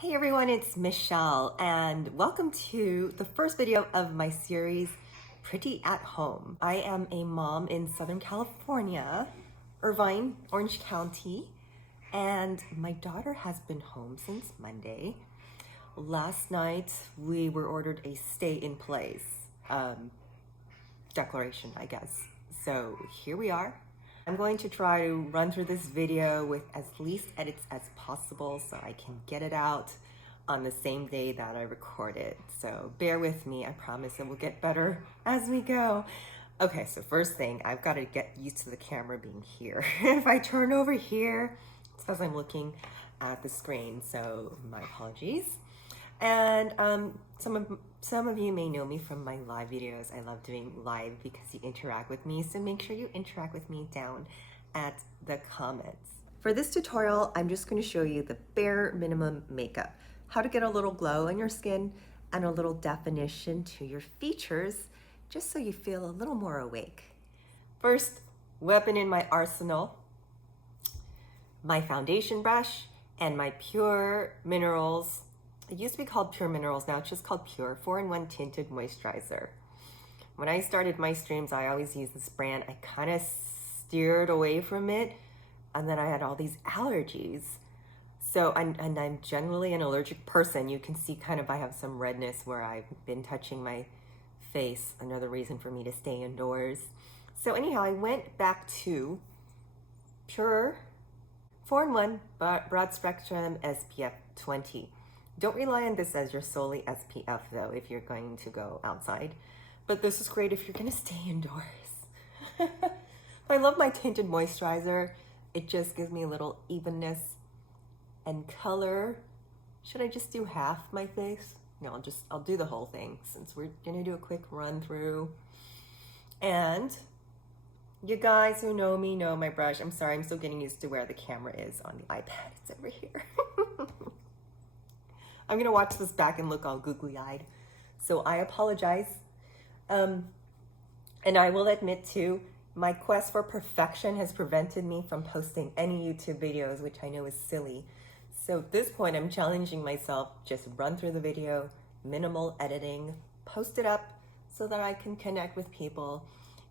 Hey everyone, it's Michelle and welcome to the first video of my series, Pretty at Home. I am a mom in Southern California, Irvine, Orange County, and my daughter has been home since Monday. Last night we were ordered a stay in place declaration, I guess. So here we are. I'm going to try to run through this video with as least edits as possible so I can get it out on the same day that I record it. So bear with me, I promise it will get better as we go. Okay, so first thing, I've got to get used to the camera being here. If I turn over here, it's because I'm looking at the screen, so my apologies. And some of you may know me from my live videos. I love doing live because you interact with me, so make sure you interact with me down at the comments. For this tutorial, I'm just going to show you the bare minimum makeup, how to get a little glow on your skin and a little definition to your features, just so you feel a little more awake. First weapon in my arsenal, my foundation brush and my Pure Minerals. It used to be called Pure Minerals, now it's just called Pure 4-in-1 Tinted Moisturizer. When I started my streams, I always used this brand. I kind of steered away from it, and then I had all these allergies. So, I'm generally an allergic person. You can see kind of I have some redness where I've been touching my face, another reason for me to stay indoors. So anyhow, I went back to Pure 4-in-1 Broad Spectrum SPF 20. Don't rely on this as your solely SPF though if you're going to go outside, but this is great if you're gonna stay indoors. I love my tinted moisturizer. It just gives me a little evenness and color. Should I just do half my face? No, I'll do the whole thing since we're gonna do a quick run through. And you guys who know me know my brush. I'm sorry, I'm still getting used to where the camera is on the iPad. It's over here. I'm gonna watch this back and look all googly-eyed, so I apologize. And I will admit too, my quest for perfection has prevented me from posting any YouTube videos, which I know is silly. So at this point, I'm challenging myself, just run through the video, minimal editing, post it up so that I can connect with people.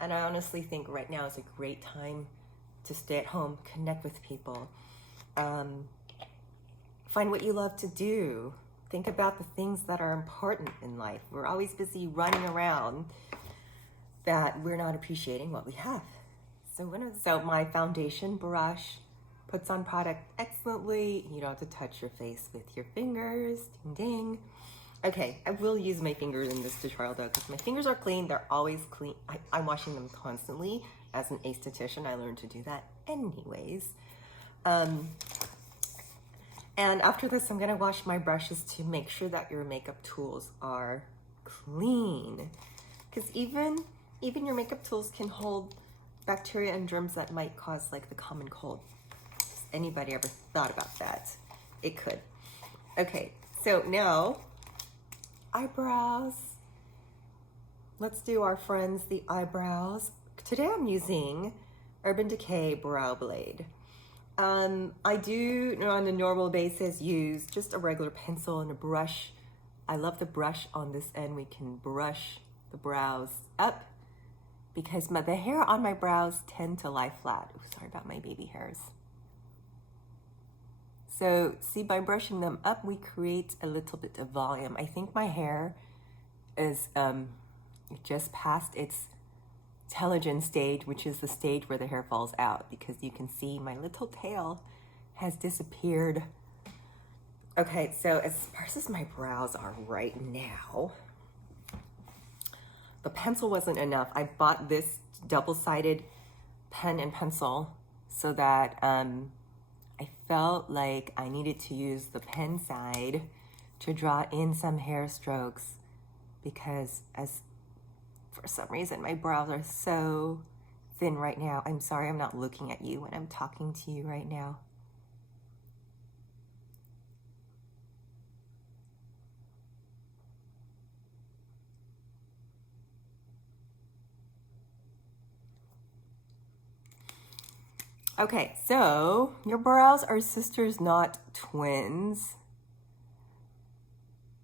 And I honestly think right now is a great time to stay at home, connect with people. Find what you love to do. Think about the things that are important in life. We're always busy running around that we're not appreciating what we have. So my foundation brush puts on product excellently. You don't have to touch your face with your fingers, ding ding. Okay, I will use my fingers in this tutorial though, because my fingers are clean, they're always clean. I'm washing them constantly. As an esthetician, I learned to do that anyways. And after this, I'm gonna wash my brushes to make sure that your makeup tools are clean. Because even your makeup tools can hold bacteria and germs that might cause like the common cold. Has anybody ever thought about that? It could. Okay, so now, eyebrows. Let's do our friends, the eyebrows. Today I'm using Urban Decay Brow Blade. I do, on a normal basis, use just a regular pencil and a brush. I love the brush on this end. We can brush the brows up because the hair on my brows tend to lie flat. Ooh, sorry about my baby hairs. So see, by brushing them up, we create a little bit of volume. I think my hair is just past its telogen stage, which is the stage where the hair falls out, because you can see my little tail has disappeared. Okay, so as far as my brows are right now, the pencil wasn't enough. I bought this double-sided pen and pencil so that I felt like I needed to use the pen side to draw in some hair strokes, because for some reason, my brows are so thin right now. I'm sorry I'm not looking at you when I'm talking to you right now. Okay, so your brows are sisters, not twins.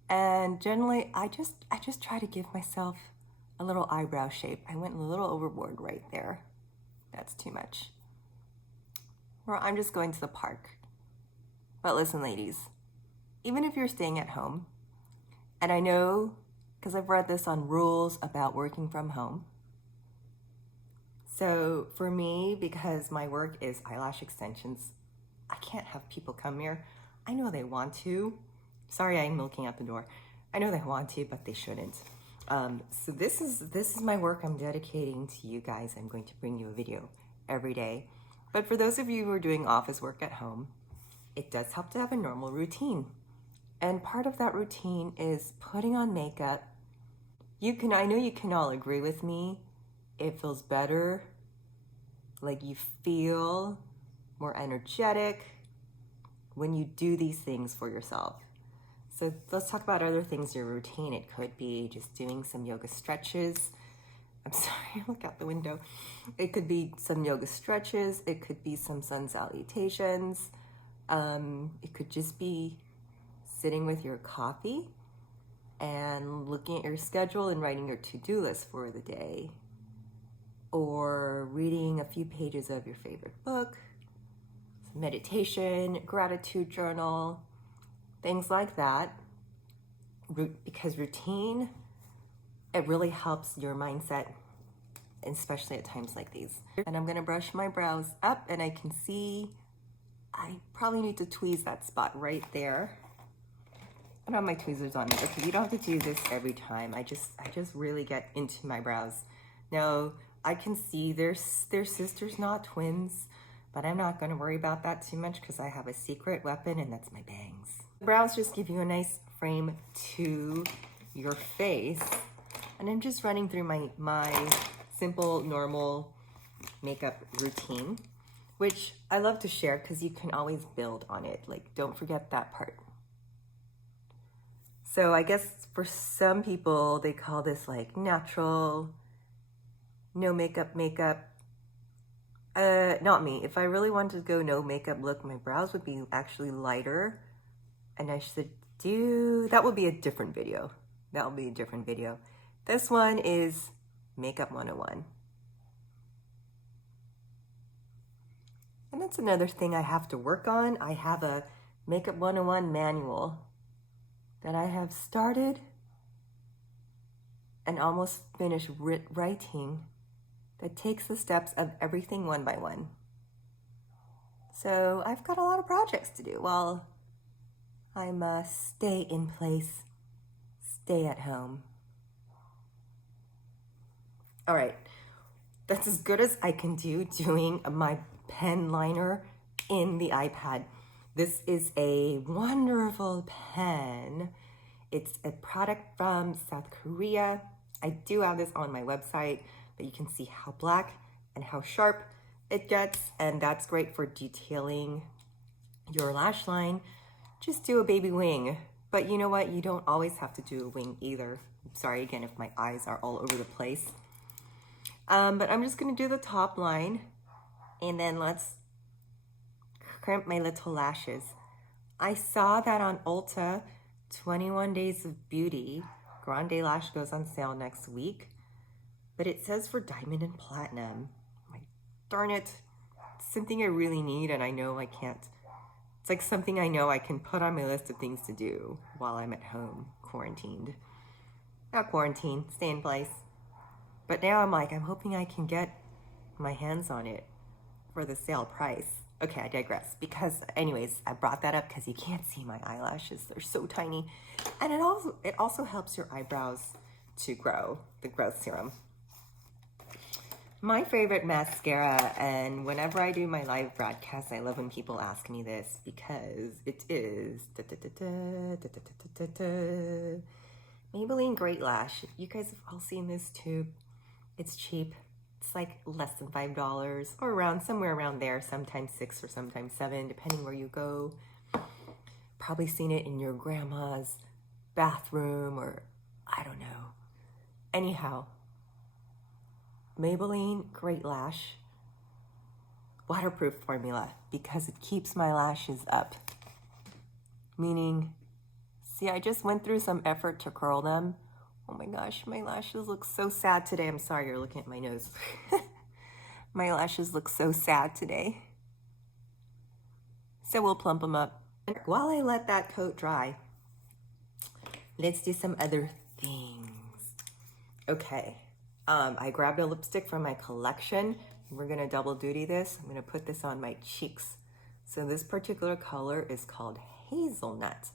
And generally, I just try to give myself a little eyebrow shape. I went a little overboard right there. That's too much. Or I'm just going to the park. But listen, ladies, even if you're staying at home, and I know, because I've read this on rules about working from home. So for me, because my work is eyelash extensions, I can't have people come here. I know they want to. Sorry, I'm looking out the door. I know they want to, but they shouldn't. So this is my work I'm dedicating to you guys. I'm going to bring you a video every day. But for those of you who are doing office work at home, it does help to have a normal routine. And part of that routine is putting on makeup. I know you can all agree with me. It feels better, like you feel more energetic when you do these things for yourself. So let's talk about other things in your routine. It could be just doing some yoga stretches. I'm sorry, look out the window. It could be some yoga stretches. It could be some sun salutations. It could just be sitting with your coffee and looking at your schedule and writing your to-do list for the day. Or reading a few pages of your favorite book, meditation, gratitude journal, things like that. Because routine, it really helps your mindset, especially at times like these. And I'm gonna brush my brows up, and I can see I probably need to tweeze that spot right there. I don't have my tweezers on me. Okay, you don't have to do this every time. I just really get into my brows. Now, I can see they're sisters, not twins, but I'm not gonna worry about that too much because I have a secret weapon, and that's my bangs. The brows just give you a nice frame to your face. And I'm just running through my simple, normal makeup routine, which I love to share because you can always build on it. Like, don't forget that part. So I guess for some people, they call this like natural, no makeup. Not me. If I really wanted to go no makeup look, my brows would be actually lighter. And I should that would be a different video. That will be a different video. This one is Makeup 101. And that's another thing I have to work on. I have a Makeup 101 manual that I have started and almost finished writing that takes the steps of everything one by one. So I've got a lot of projects to do while I'm stay in place, stay at home. All right, that's as good as I can do doing my pen liner in the iPad. This is a wonderful pen. It's a product from South Korea. I do have this on my website, but you can see how black and how sharp it gets, and that's great for detailing your lash line. Just do a baby wing. But you know what? You don't always have to do a wing either. Sorry again if my eyes are all over the place. But I'm just gonna do the top line, and then let's crimp my little lashes. I saw that on Ulta, 21 Days of Beauty, Grande Lash goes on sale next week, but it says for diamond and platinum. Like, darn it, it's something I really need, and I know I can't. It's like something I know I can put on my list of things to do while I'm at home, quarantined. Not quarantined, stay in place. But now I'm like, I'm hoping I can get my hands on it for the sale price. Okay, I digress. Because anyways, I brought that up because you can't see my eyelashes. They're so tiny. And it also helps your eyebrows to grow, the growth serum. My favorite mascara, and whenever I do my live broadcasts, I love when people ask me this because it is Maybelline Great Lash. You guys have all seen this tube. It's cheap. It's like less than $5 or around somewhere around there, sometimes $6 or sometimes $7, depending where you go. Probably seen it in your grandma's bathroom or I don't know. Anyhow, Maybelline Great Lash waterproof formula because it keeps my lashes up, meaning See, I just went through some effort to curl them. Oh my gosh, my lashes look so sad today. I'm sorry, you're looking at my nose. My lashes look so sad today. So we'll plump them up. While I let that coat dry, let's do some other things. Okay, I grabbed a lipstick from my collection. We're gonna double duty this. I'm gonna put this on my cheeks. So this particular color is called Hazelnut.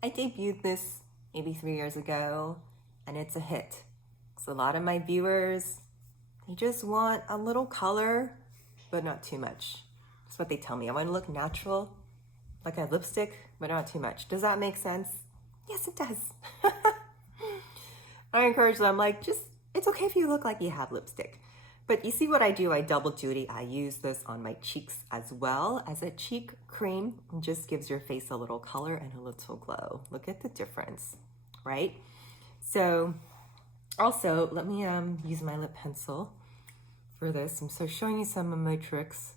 I debuted this maybe 3 years ago, and it's a hit. So a lot of my viewers, they just want a little color, but not too much. That's what they tell me. I want to look natural, like a lipstick, but not too much. Does that make sense? Yes, it does. I encourage them, like, just, it's okay if you look like you have lipstick. But you see what I do? I double duty. I use this on my cheeks as well as a cheek cream. It just gives your face a little color and a little glow. Look at the difference, right? So also, let me use my lip pencil for this. I'm so showing you some of my tricks.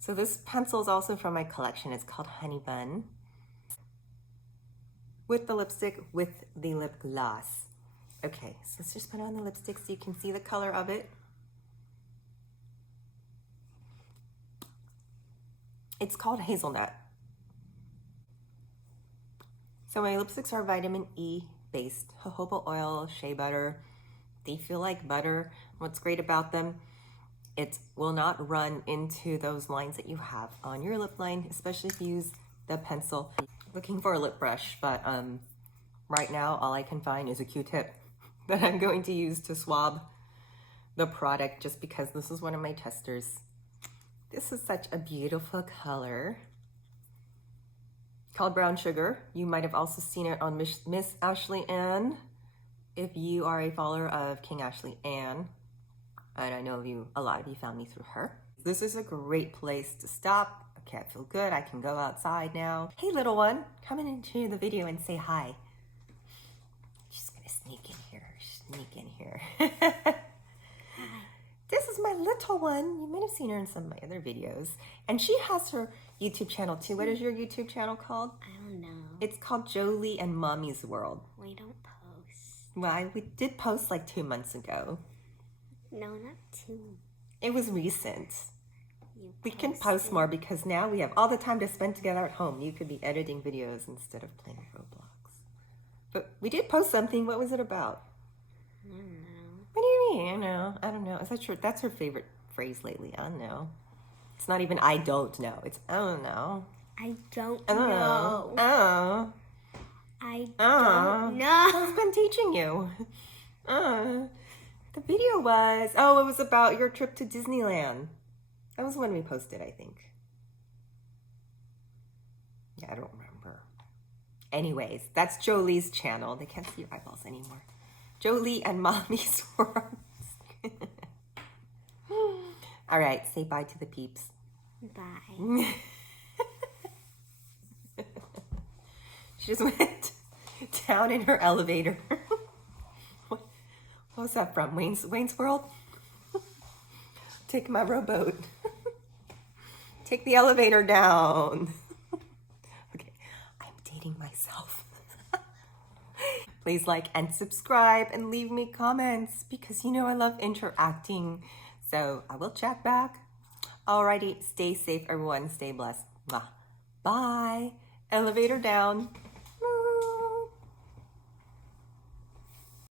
So this pencil is also from my collection. It's called Honey Bun. With the lipstick, with the lip gloss. Okay, so let's just put on the lipstick so you can see the color of it. It's called Hazelnut. So my lipsticks are vitamin E based, jojoba oil, shea butter. They feel like butter. What's great about them, it will not run into those lines that you have on your lip line, especially if you use the pencil. Looking for a lip brush, but right now all I can find is a Q-tip that I'm going to use to swab the product, just because this is one of my testers. This is such a beautiful color called Brown Sugar. You might have also seen it on Miss Ashley Ann if you are a follower of King Ashley Ann, and I know a lot of you found me through her. This is a great place to stop. Okay, I feel good. I can go outside now. Hey, little one, come into the video and say hi. She's gonna sneak in here. This is my little one. You might have seen her in some of my other videos. And she has her YouTube channel too. What is your YouTube channel called? I don't know. It's called Jolie and Mommy's World. We don't post. Well, we did post like 2 months ago. No, not 2. It was recent. We can post more because now we have all the time to spend together at home. You could be editing videos instead of playing Roblox. But we did post something. What was it about? I don't know. What do you mean? I don't know. Is that true? That's her favorite phrase lately. I don't know. It's not even I don't know. It's I don't know. I don't Oh. know. Oh. I don't know. Who's been teaching you? The video was, it was about your trip to Disneyland. That was when we posted, I think. Yeah, I don't remember. Anyways, that's Jolie's channel. They can't see your eyeballs anymore. Jolie and Mommy's World. All right, say bye to the peeps. Bye. She just went down in her elevator. What was that from? Wayne's World? Take my rowboat. Take the elevator down. Okay, I'm dating myself. Please like and subscribe and leave me comments because you know I love interacting. So I will chat back. Alrighty, stay safe everyone, stay blessed. Bye. Elevator down.